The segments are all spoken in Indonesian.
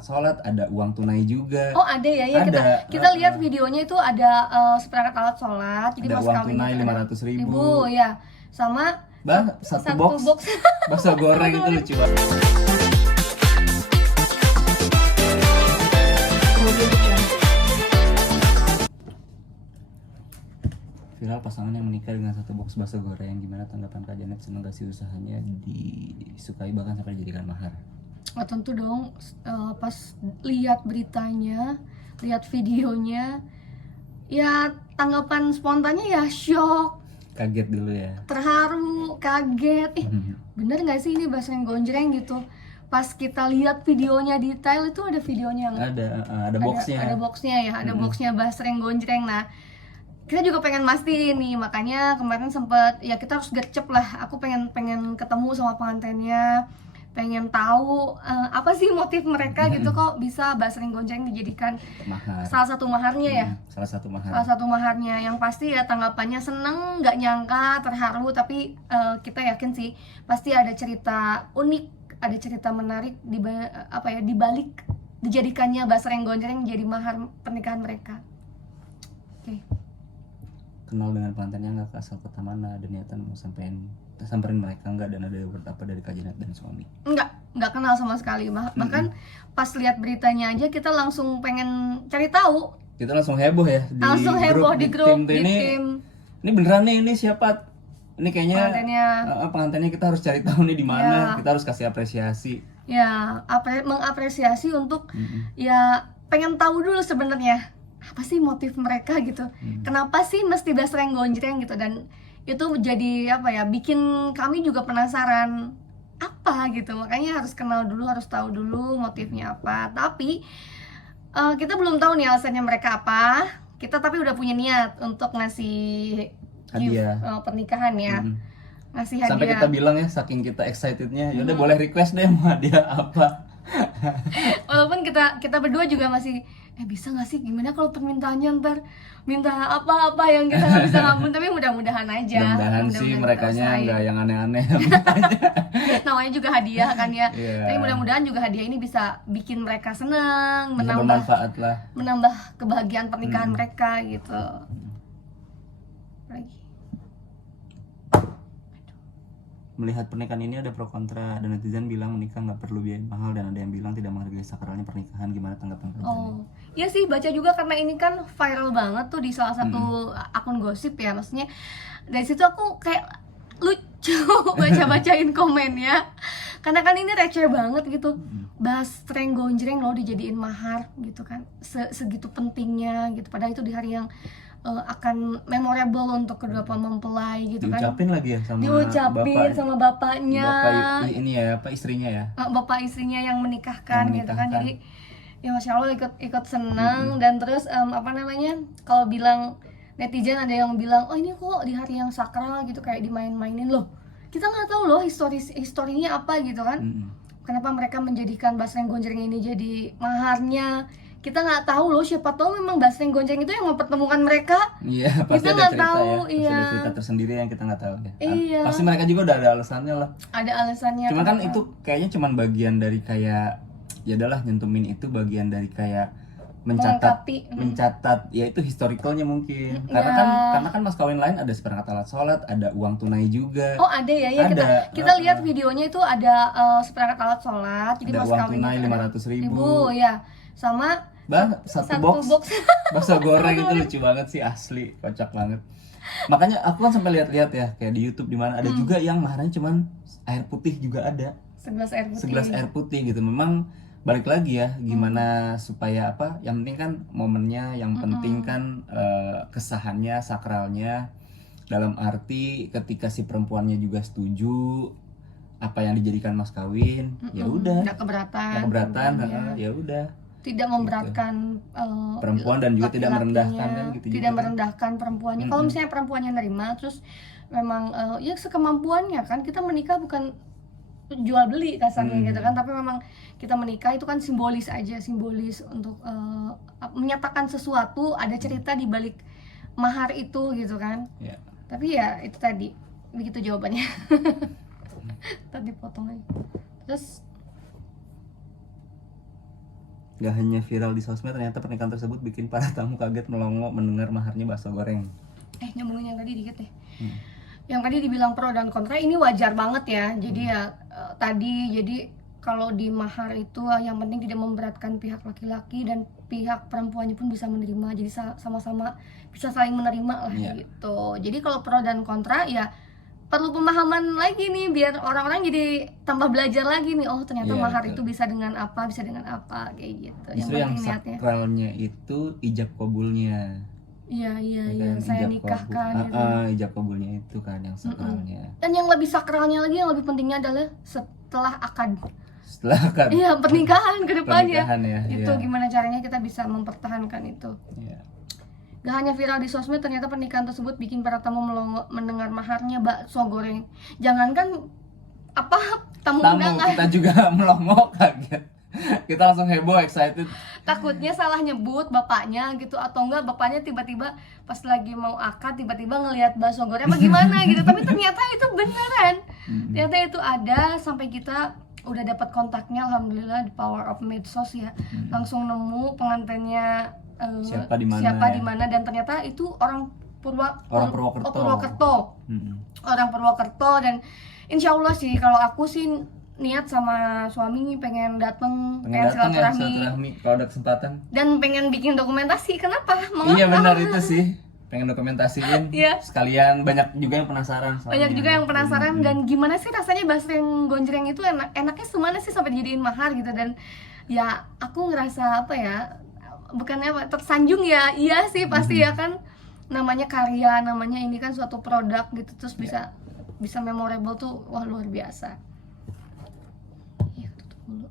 alat sholat, ada uang tunai juga. Oh ada ya, ya Ada, kita lihat videonya itu ada seperangkat alat sholat, jadi ada mas uang kawin tunai itu ada 500.000. ya, sama Satu satu box box bakso goreng itu lucu banget. Viral pasangan yang menikah dengan satu box bakso goreng. Gimana tanggapan Kak Janet? Senang gak sih usahanya disukai bahkan sampai dijadikan mahar? Oh, tentu dong, pas lihat beritanya, lihat videonya, ya tanggapan spontannya ya shock, Kaget dulu ya. terharu, kaget, bener nggak sih ini bakso yang gonjreng gitu. Pas kita lihat videonya detail, itu ada videonya yang Ada boxnya. ada boxnya ya, ada boxnya bakso yang gonjreng. Nah, kita juga pengen mastiin nih, makanya kemarin sempet ya kita harus gercep lah. Aku pengen ketemu sama pengantinnya, pengen tahu apa sih motif mereka gitu, kok bisa bakso yang gonjreng dijadikan Mahar. salah satu maharnya ya. Salah satu mahar. Salah satu maharnya. Yang pasti ya tanggapannya seneng, nggak nyangka, terharu, tapi kita yakin sih pasti ada cerita unik, ada cerita menarik di balik dijadikannya bakso yang gonjreng jadi mahar pernikahan mereka. Oke. Kenal dengan pengantinnya nggak, asal kota mana, ada niatan mau samperin mereka nggak, dan ada word apa dari Kak Janet dan suami? Nggak kenal sama sekali. Bahkan pas lihat beritanya aja kita langsung pengen cari tahu. Kita langsung heboh ya di Langsung heboh di grup, di tim. Ini beneran nih, ini siapa? Ini kayaknya Pengantinnya. pengantinnya kita harus cari tahu nih di mana. Ya. Kita harus kasih apresiasi. Ya, mengapresiasi untuk ya pengen tahu dulu sebenarnya apa sih motif mereka gitu. Kenapa sih mesti bakso yang gonjreng gitu, dan itu jadi apa ya, bikin kami juga penasaran apa gitu. Makanya harus kenal dulu, harus tahu dulu motifnya apa. Tapi kita belum tahu nih alasannya mereka apa. Kita tapi udah punya niat untuk ngasih Hadiah. Pernikahan ya. Ngasih hadiah. Sampai kita bilang ya, saking kita excitednya, yaudah boleh request deh mau hadiah apa. Walaupun kita berdua juga masih bisa nggak sih, gimana kalau permintaannya ntar minta apa-apa yang kita nggak bisa ngabun. Tapi mudah-mudahan aja, Mudah-mudahan sih merekanya nggak yang aneh-aneh. namanya juga hadiah kan ya. Yeah. Tapi mudah-mudahan juga hadiah ini bisa bikin mereka senang, Bisa bermanfaat lah, menambah kebahagiaan pernikahan mereka gitu. Lagi. melihat pernikahan ini ada pro kontra. Ada netizen bilang menikah nggak perlu biaya mahal, dan ada yang bilang tidak menghargai sakralnya pernikahan. Gimana tanggapan kalian? Oh, iya sih, baca juga karena ini kan viral banget tuh di salah satu akun gosip ya. Maksudnya dari situ aku kayak lucu baca-bacain komennya. Karena kan ini receh banget gitu. Bakso gonjreng loh dijadiin mahar gitu kan. Segitu pentingnya gitu. Padahal itu di hari yang akan memorable untuk kedua mempelai gitu kan. Diucapin lagi ya sama sama bapaknya. Bapak ini ya, apa istrinya ya? Bapak istrinya yang menikahkan gitu kan. Jadi ya Masya Allah ikut senang. Dan terus kalau bilang netizen, ada yang bilang oh ini kok di hari yang sakral gitu kayak dimain-mainin. Loh, kita nggak tahu loh historinya apa gitu kan. Kenapa mereka menjadikan bakso gonjreng ini jadi maharnya. Kita nggak tahu loh, siapa tahu memang bakso gonjreng itu yang mempertemukan mereka. Iya, pasti kita ada nggak cerita tahu, ya. Pasti ada cerita tersendiri yang kita nggak tahu ya. Iya. Pasti mereka juga udah ada alasannya lah. Ada alasannya. Cuman kan itu kayaknya cuman bagian dari kayak ya adalah nyentumin, itu bagian dari kayak mencatat ya itu historicalnya mungkin. Karena kan mas kawin lain ada seperangkat alat sholat, ada uang tunai juga. Oh ada ya, kita lihat videonya itu ada seperangkat alat sholat, jadi ada mas uang kawin tunai 500.000 ya, sama satu box bakso goreng itu lucu banget sih, asli kocak banget. Makanya aku kan sampai lihat-lihat ya kayak di YouTube, di mana ada juga yang maharnya cuman air putih juga ada. Segelas air putih gitu. Memang balik lagi ya, gimana supaya apa? Yang penting kan momennya, yang penting kan kesahannya, sakralnya. Dalam arti ketika si perempuannya juga setuju apa yang dijadikan mas kawin, ya udah. Nggak keberatan. Ya udah. Tidak memberatkan perempuan dan juga tidak merendahkan kan gitu. Tidak merendahkan perempuannya. Kalau misalnya perempuannya nerima, terus memang ya sekemampuannya kan, kita menikah bukan jual beli kasarnya gitu kan, tapi memang kita menikah itu kan simbolis aja, simbolis untuk menyatakan sesuatu, ada cerita di balik mahar itu gitu kan. Tapi ya itu tadi, begitu jawabannya. Tadi potong aja. Terus Gak hanya viral di sosmed, ternyata pernikahan tersebut bikin para tamu kaget melongo mendengar maharnya bakso goreng. Nyambungin yang tadi dikit deh. Yang tadi dibilang pro dan kontra ini wajar banget ya. Jadi ya jadi kalau di mahar itu yang penting tidak memberatkan pihak laki-laki dan pihak perempuannya pun bisa menerima. Jadi sama-sama bisa saling menerima lah gitu. Jadi kalau pro dan kontra ya perlu pemahaman lagi nih biar orang-orang jadi tambah belajar lagi nih, oh ternyata mahar itu bisa dengan apa kayak gitu. Justru yang sakralnya itu ijab kabulnya. Iya, saya nikahkan. Ijab kabulnya itu kan yang sakralnya. Dan yang lebih sakralnya lagi, yang lebih pentingnya adalah setelah akad. Setelah akad. Iya, pernikahan ke depannya. Itu gimana caranya kita bisa mempertahankan itu. Iya. Gak hanya viral di sosmed, ternyata pernikahan tersebut bikin para tamu melongo mendengar maharnya bakso goreng. Jangankan tamu undangan, kita juga melongo kaget. Kita langsung heboh, excited. Takutnya salah nyebut bapaknya gitu, atau enggak bapaknya tiba-tiba pas lagi mau akad tiba-tiba ngelihat bakso goreng apa gimana gitu. Tapi ternyata itu beneran. Ternyata itu ada, sampai kita udah dapat kontaknya, alhamdulillah, the power of medsos ya. Langsung nemu pengantinnya siapa di mana dan ternyata itu orang Purwokerto. Orang Purwokerto, dan insya Allah sih kalau aku sih niat sama suami pengen datang silaturahmi kalau ada kesempatan dan pengen bikin dokumentasi. Kenapa? Iya benar itu sih, pengen dokumentasiin. Sekalian banyak juga yang penasaran dan gimana sih rasanya basreng gonjreng itu enaknya semana sih sampai dijadiin mahar gitu. Dan ya aku ngerasa bukannya tersanjung ya, iya sih pasti ya kan, namanya karya, namanya ini kan suatu produk gitu, terus bisa memorable tuh wah luar biasa. Tutup dulu.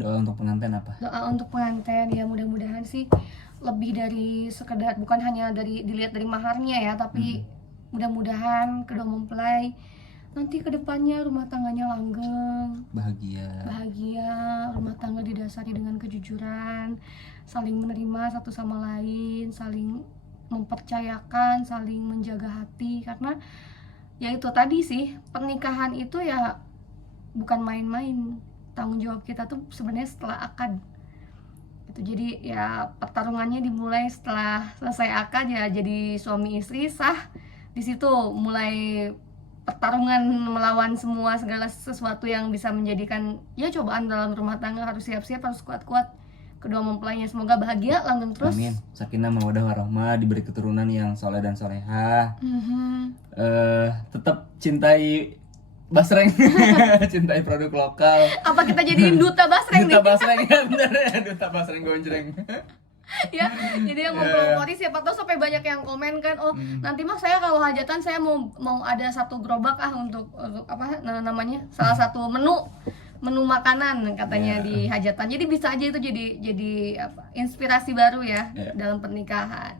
Doa untuk pengantin apa? Doa untuk pengantin ya mudah-mudahan sih lebih dari sekedar, bukan hanya dilihat dari maharnya ya, tapi mudah-mudahan kedua mempelai nanti kedepannya rumah tangganya langgeng, bahagia, rumah tangga didasari dengan kejujuran, saling menerima satu sama lain, saling mempercayakan, saling menjaga hati. Karena ya itu tadi sih, pernikahan itu ya bukan main-main. Tanggung jawab kita tuh sebenarnya setelah akad gitu. Jadi ya pertarungannya dimulai setelah selesai akad ya, jadi suami istri sah. Di situ mulai pertarungan melawan semua segala sesuatu yang bisa menjadikan ya cobaan dalam rumah tangga. Harus siap-siap, harus kuat-kuat kedua mempelainya. Semoga bahagia, langgeng terus. Amin. Sakinah mawaddah warahmah, diberi keturunan yang soleh dan solehah. Tetap cintai basreng, cintai produk lokal. Apa kita jadiin duta basreng nih? Duta basreng ya bener ya, duta basreng gonjreng. Ya, jadi yang mempelopori siapa tahu sampai banyak yang komen kan, nanti mah saya kalau hajatan saya mau ada satu gerobak untuk apa namanya, salah satu menu makanan katanya di hajatan. Jadi bisa aja itu jadi inspirasi baru ya dalam pernikahan.